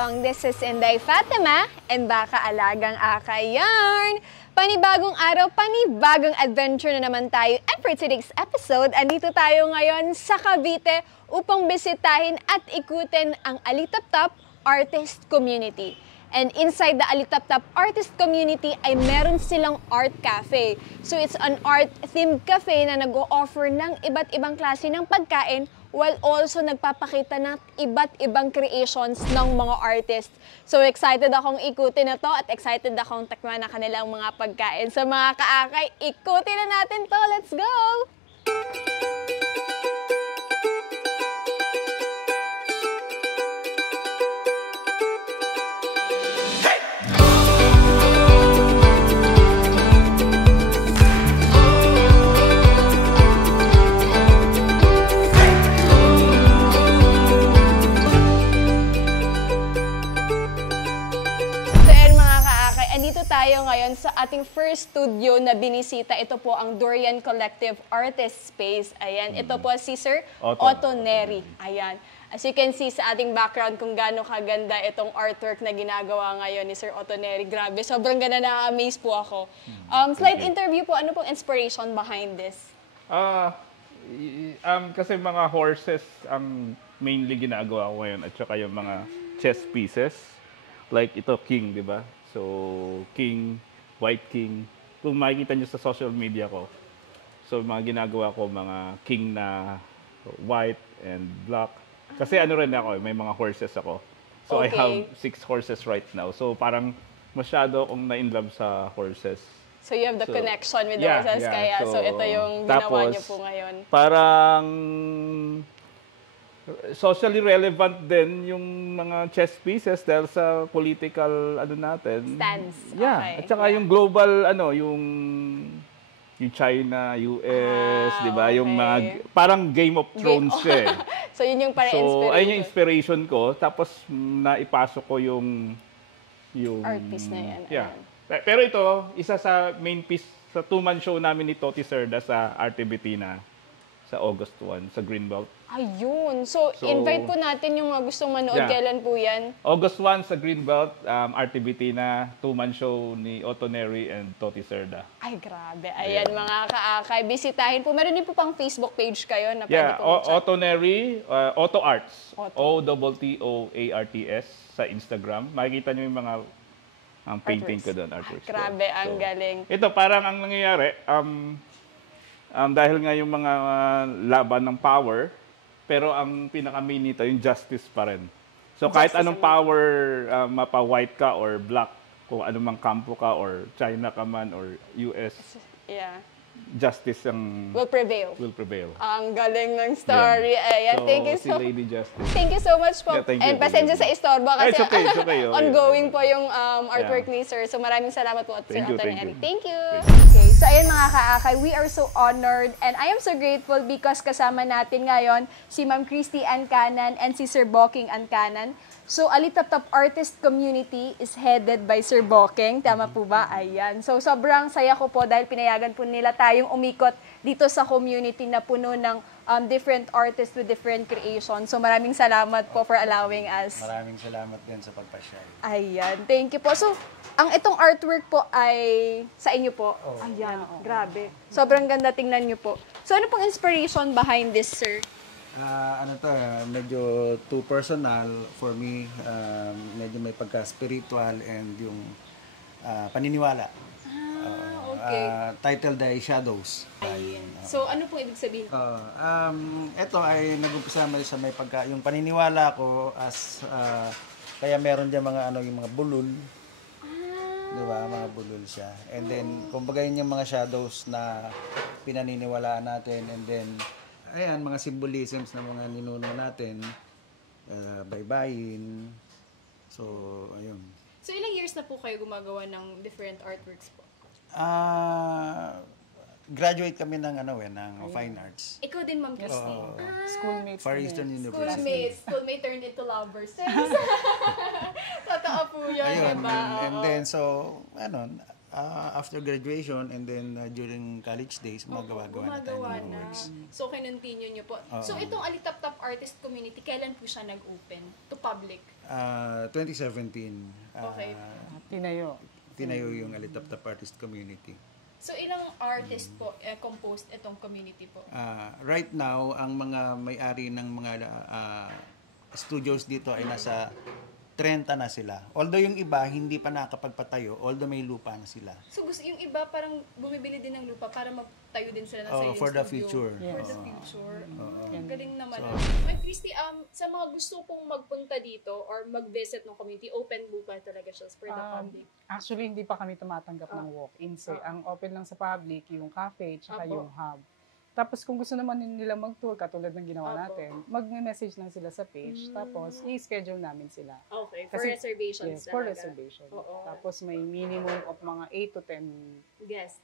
along. This is Inday Fatima and baka alagang Akay Yarn. Panibagong araw, panibagong adventure na naman tayo. And for today's episode, andito tayo ngayon sa Cavite upang bisitahin at ikutin ang Alitaptap Artist Community. And inside the Alitaptap Artist Community ay meron silang art cafe. So it's an art-themed cafe na nag-o-offer ng iba't ibang klase ng pagkain while also nagpapakita ng iba't ibang creations ng mga artists. So excited akong ikutin na to at excited akong takman na kanilang mga pagkain. So mga kaakay, ikutin na natin to. Let's go! Tayo ngayon sa ating first studio na binisita. Ito po ang Dorian Collective Artist Space. Ayan, ito po si Sir Otto Neri. Ayan. As you can see sa ating background kung gaano kaganda itong artwork na ginagawa ngayon ni Sir Otto Neri. Grabe, sobrang ganda, na-amaze po ako. Slight interview po, ano pong inspiration behind this? Kasi mga horses ang mainly ginagawa ko ngayon at saka yung mga chess pieces. Like ito, king, di ba? So, king, white king. Kung makikita nyo sa social media ko, so mga ginagawa ko, mga king na white and black. Kasi ano rin ako, may mga horses ako. So, okay. I have 6 horses right now. So, parang masyado akong na-inlove sa horses. So, you have the connection with the horses, kaya so ito yung ginawa nyo po ngayon. Parang socially relevant din yung mga chess pieces dahil sa political ano natin. Stance. Yeah. Okay. At saka yung global ano, yung China, US, 'di ba? Yung mga parang Game of Thrones siya. So yun yung parang inspiration. So ayun yung inspiration ko, tapos naipasok ko yung art piece na yan. Yeah. Pero ito, isa sa main piece sa two-man show namin ni Toti Cerda sa Arte Bettina sa August 1 sa Greenbelt. Ayun. So, invite po natin yung mga gustong manood. Yeah. Kailan po yan? August 1 sa Greenbelt, Arte Bettina, two-man show ni Otto Neri and Toti Cerda. Ay, grabe. Ayan, mga kaakay. Bisitahin po. Meron din po pang Facebook page kayo na pwede po mag-chat. Otto Neri, Otto Arts. O-T-T-O-A-R-T-S sa Instagram. Makikita nyo yung mga painting ko doon, artworks. Grabe, ang galing. Ito, parang ang nangyayari, dahil nga yung mga laban ng power, pero ang pinaka-main nito, yung justice pa rin. So kahit anong power, mapa-white ka or black, kung anumang kampo ka or China ka man or US, justice ang will prevail. Ang galing ng story. Ayan, so, thank you so Lady Justice. Thank you so much po. And pasensya sa istorbo kasi it's okay. ongoing po yung artwork ni Sir. So maraming salamat po at Sir Otto Neri. Thank you. Okay, so ayun mga kaakay, we are so honored and I am so grateful because kasama natin ngayon si Ma'am Christy Ancanan and si Sir Boking Ancanan. So, Alitaptap Artist Community is headed by Sir Boking. Tama po ba? Ayan. So, sobrang saya ko po dahil pinayagan po nila tayong umikot dito sa community na puno ng different artists with different creations. So, maraming salamat po for allowing us. Maraming salamat din sa pagpasyal. Ayan. Thank you po. So, ang itong artwork po ay sa inyo po. Ayan. Grabe. Sobrang ganda. Tingnan nyo po. So, ano pong inspiration behind this, sir? Medyo too personal for me, medyo may pagka-spiritual and yung paniniwala. Okay. Titled ay Shadows. So, ano po ibig sabihin? Ito ay nag-umpisa sa may yung paniniwala ko as kaya meron diyan mga yung mga bulol. Di ba? Mga bulol siya. And then, kumbaga yun yung mga shadows na pinaniniwalaan natin and then ayan, mga symbolisms na mga ninuno natin, baybayin. So, ayun. So, ilang years na po kayo gumagawa ng different artworks po? Graduate kami ng Fine Arts. Ikaw din, Ma'am Christy? Schoolmates. Far Eastern University. Schoolmate turned into lovers. Totoo po yun, ayun, diba? And then, so, After graduation and then during college days, gumagawa na tayo Gumagawa ng mga na. works. So, kinontinue nyo po. So, itong Alitap-Tap Artist Community, kailan po siya nag-open to public? 2017, Okay. tinayo yung Alitap-Tap Artist Community. So, ilang artist po composed itong community po? Right now, ang mga may-ari ng mga studios dito ay nasa 30 na sila. Although yung iba hindi pa nakakapagpatayo, although may lupa na sila. So, gusto yung iba parang bumibili din ng lupa para magtayo din sila ng sariling For the studio. future. For the future. Ang galing naman. So, Ma'am Christy, sa mga gusto pong magpunta dito or mag-visit ng community, open buka talaga siya for the public? Actually, hindi pa kami tumatanggap ng walk-ins. Ang open lang sa public, yung cafe, tsaka yung hub. Tapos kung gusto naman nila mag-tour, katulad ng ginawa natin, mag-message lang sila sa page, tapos i-schedule namin sila. Okay, for reservations yes, for talaga. reservation. Oo. Tapos may minimum of mga 8 to 10 guests.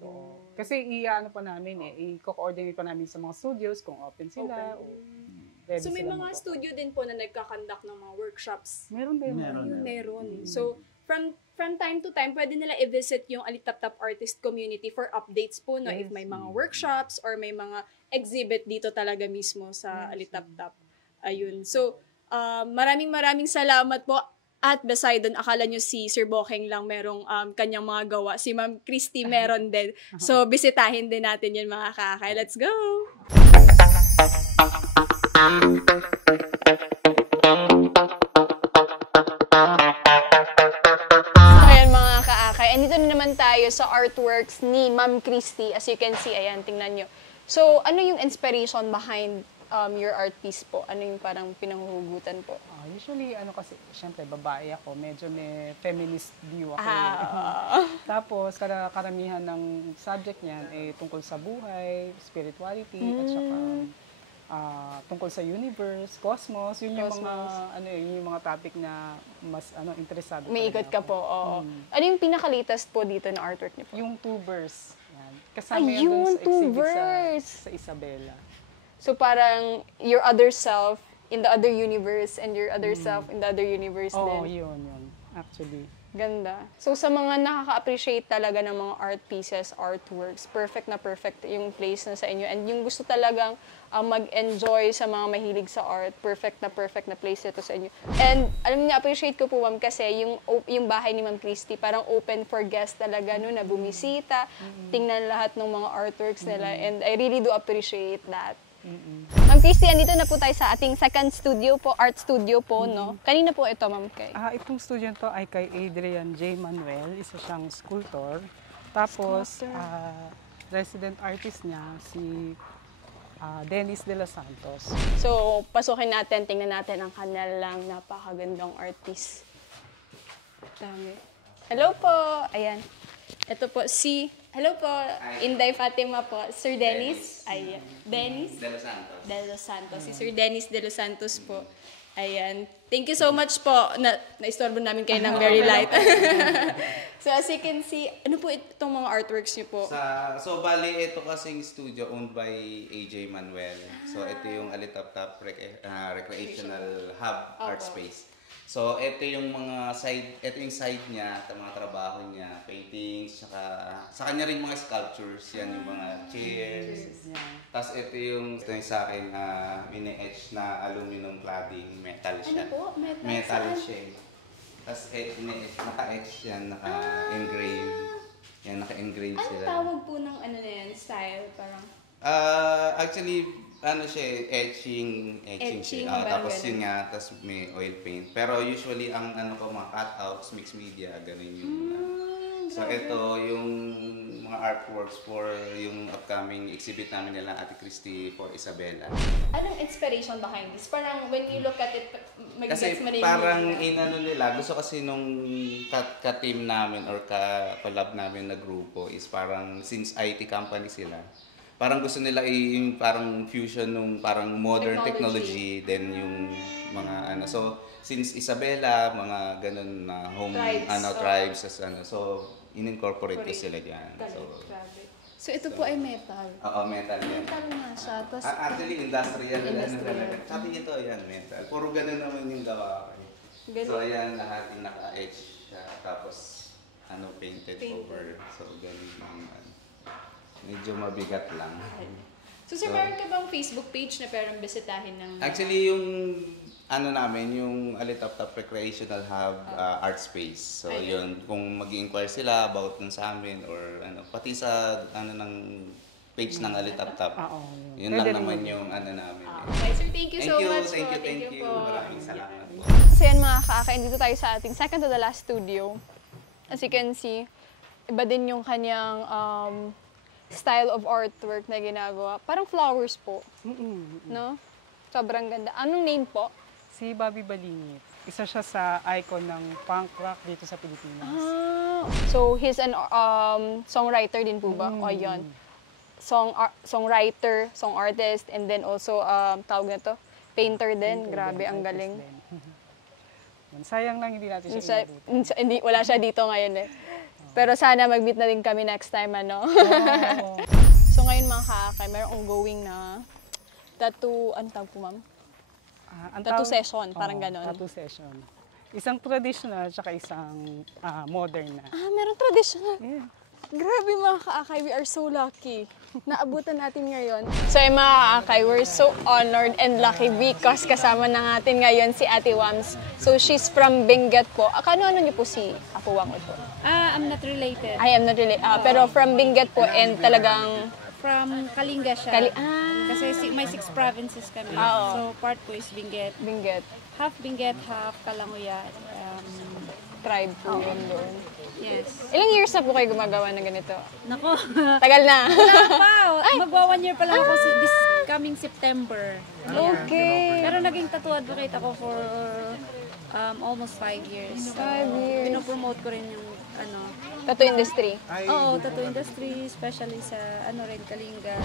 Ayun. Oo. Kasi i-ano pa namin i-coordinate pa namin sa mga studios kung open sila. O ready So may sila mga studio din po na nagkakandak ng mga workshops. Meron din. Meron. So, from time to time, pwede nila i-visit yung Alitap-Tap Artist Community for updates po, no? If may mga workshops or may mga exhibit dito talaga mismo sa Alitap-Tap. Ayun. So, maraming salamat po. At beside doon, akala nyo si Sir Bokeng lang merong kanyang mga gawa. Si Ma'am Christy meron din. So, bisitahin din natin yun mga kakay. Let's go! Andito na naman tayo sa artworks ni Ma'am Christy. As you can see, ayan, tingnan nyo. So, ano yung inspiration behind your art piece po? Ano yung parang pinanghuhugutan po? Usually, kasi, syempre, babae ako. Medyo may feminist view ako. Tapos, karamihan ng subject niyan ay tungkol sa buhay, spirituality, at saka tungkol sa universe, cosmos, yun yung mga topic na mas interesado. May ikot ka po, oo. Ano yung pinaka-latest po dito na artwork niyo po? Yung tubers. Yan. Kasama yan doon sa exhibit sa Isabela. So parang your other self in the other universe and your other self in the other universe din. Oo, yun. Actually. Ganda. So sa mga nakaka-appreciate talaga ng mga art pieces, artworks, perfect na perfect yung place na sa inyo. And yung gusto talagang mag-enjoy sa mga mahilig sa art, perfect na place ito sa inyo. And alam niyo, appreciate ko po ma'am kasi yung bahay ni Ma'am Christy parang open for guests talaga no, na bumisita, tingnan lahat ng mga artworks nila. And I really do appreciate that. Ma'am Christy, andito na po tayo sa ating second studio po, art studio po, no? Kanina po ito, Ma'am Kay? Itong studio to ay kay Adrian J. Manuel, isa siyang sculptor. Tapos, resident artist niya, si Dennis De Los Santos. So, pasukin natin, tingnan natin ang kanilang napakagandang art piece. Dami. Hello po! Ayan. Ito po hello po, Inday Fatima po. Sir Dennis. Ayan. Dennis? De Los Santos. Si Sir Dennis De Los Santos po. Ayan. Thank you so much po. Na-istorbo namin kayo ng very light. So as you can see, ano po itong mga artworks niyo po? So bali, ito kasing studio owned by AJ Manuel. So ito yung Alitap-Tap Recreational Hub Art Space. So, ito yung side niya, mga trabaho niya, paintings, sa kanya rin mga sculptures, yan yung mga chairs. Tapos ito yung sa akin, mini-etch na aluminum cladding, metal siya. Ano po? Metal siya. Tapos naka-etch yan, naka-engrave. Yan, naka-engrave sila. Ano tawag po ng na yan, style? Parang? Actually, etching siya. Tapos yun nga, tapos may oil paint. Pero usually, ang mga cutouts, mixed media, ganun yung So ito yung mga artworks for yung upcoming exhibit namin nila Ate Christy for Isabela. Anong inspiration behind this? Parang when you look at it, kasi parang nila, gusto kasi nung ka-team namin or ka-collab namin na grupo is parang since IT company sila, parang gusto nila yung parang fusion nung parang modern technology then yung mga so since Isabela mga ganun na home tribes so in-incorporate ko sila diyan. So ito po ay metal. Oo, metal yan. Metal nga siya. Actually industrial talaga. Sabi nito yan metal. Puro ganun naman yung gawa ko. So ayan lahat yung naka-etch siya tapos painted over. So, ganun yung medyo mabigat lang. So, sir, meron ka bang Facebook page na parang bisitahin ng... Actually, yung namin, yung Alitap-Tap Recreational Hub Art Space. So, yun, kung mag-inquire sila about dun sa amin or pati sa ng page ng Alitap-Tap. Yun lang naman yung namin. Okay, sir, thank you so much Thank po. you. Maraming salamat po. So yan mga kaakain, dito tayo sa ating second to the last studio. As you can see, iba din yung kanyang style of artwork na ginagawa. Parang flowers po. No? Sobrang ganda. Anong name po? Si Bobby Balingit. Isa siya sa icon ng punk rock dito sa Pilipinas. So he's an songwriter din po ba? O yun. Songwriter, song artist, and then also, tawag na to, painter din. Grabe, ang galing. Sayang lang hindi natin siya Hindi, wala siya dito ngayon eh. Pero sana mag-meet na din kami next time, ano? So ngayon mga kaakay, mayroong ongoing na tattoo, ang tawag po ma'am? Tattoo session, parang ganon. Tattoo session. Isang traditional, tsaka isang modern na. Meron traditional. Yeah. Grabe mga kaakay, we are so lucky. Naabutan natin ngayon. So mga kaakay, we're so honored and lucky because kasama na natin ngayon si Ate Wams. So she's from Benguet po. Ano niyo po si Apo Wangod po? I'm not related. I am not related. Pero from Benguet po and talagang... From Kalinga siya. Kasi may 6 provinces kami. So part ko is Benguet. Benguet. Half Benguet, half Kalanguya. Tribe po yun doon. Yes. Ilang years na po kayo gumagawa ng ganito? Nako. Tagal na. Wow! Magwa 1 year pa lang ako this coming September. Okay. Pero naging tattoo advocate ako for almost 5 years. 5 years. Pinopromote ko rin yung Tattoo industry. tattoo industry, especially sa Kalinga.